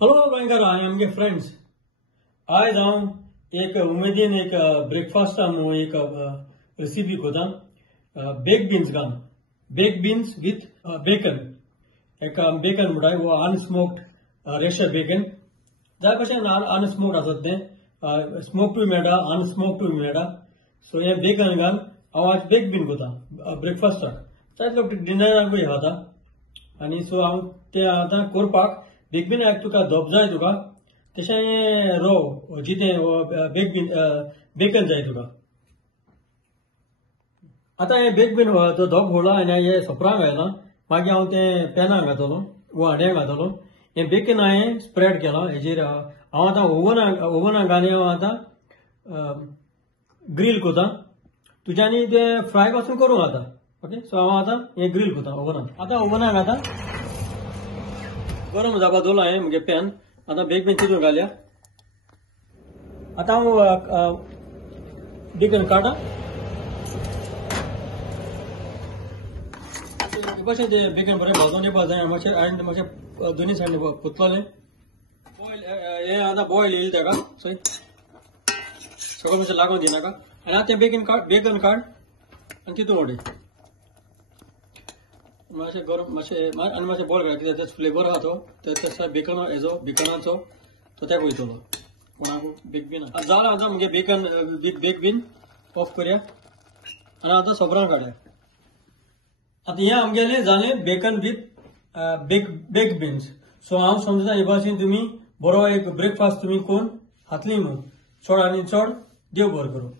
Hello गोयंकार आमगे friends आज हांव एक उमेदीन एक ब्रेकफास्ट एक रेसिपी कोता बेक बीन्स घालून बेक बीन्स विथ बेकन एक बेकन म्हणटाय वो अनस्मोक्ड रेशर बेकन जाय कशें अनस्मोक्ड आसत तें स्मोक्ड मेळटा अनस्मोक्ड मेळटा सो हे बेकन घालून हांव आज बेक बीन कोता ब्रेकफास्टाक तातलो डिनराकूय खाता आनी सो हांव ते आतां करपाक बेक बीन तुका धोप जाय तुका तशें रो जितें बेकन जाय तुका आतां हे बेक बीन तो धोप व्हडलो आनी हे सोपराक घायला मागीर हांव तें पॅनाक घातलो वो हांड्याक घातलो हे बेकन हांवें स्प्रेड केला हेजेर हांव आतां ओवनाक घालून हांव आतां ग्रील कोता तुज्यांनी ते फ्राय पासून करूं आतां ओके सो हांव आतां हे ग्रील कोता ओवनाक आतां ओवनाक आतां गरम जावपा दवरलो हांवें म्हगे पॅन आतां बेक बीन चिरून घालया आतां हांव बेकन काडा कशें तें बेकन बरें भाजून येवपा जाय मातशें हांवें मातशें दोनी सायडीन पुतलोलें बॉयल हें आतां बॉयल येयलें ताका सो सगळें मातशें लागून दिनाका आनी आतां तें बेकन काड आनी तितून उडय मातशें गरम मातशें आनी मातशें बॉयल घाल कित्याक तेजो फ्लेवर आहा तो तेजो बेकनाचो तो तेका वयतलो कोणाक बेक बीन जालें आतां म्हगे bacon with bake bean off करया आनी आतां सोबरान काडया आतां हें आमगेलें जालें bacon with bake beans so हांव समजता हे भाशेन तुमी बरो एक ब्रेकफास्ट तुमी करून खातली म्हूण चड आनी चड देव बरें करूं.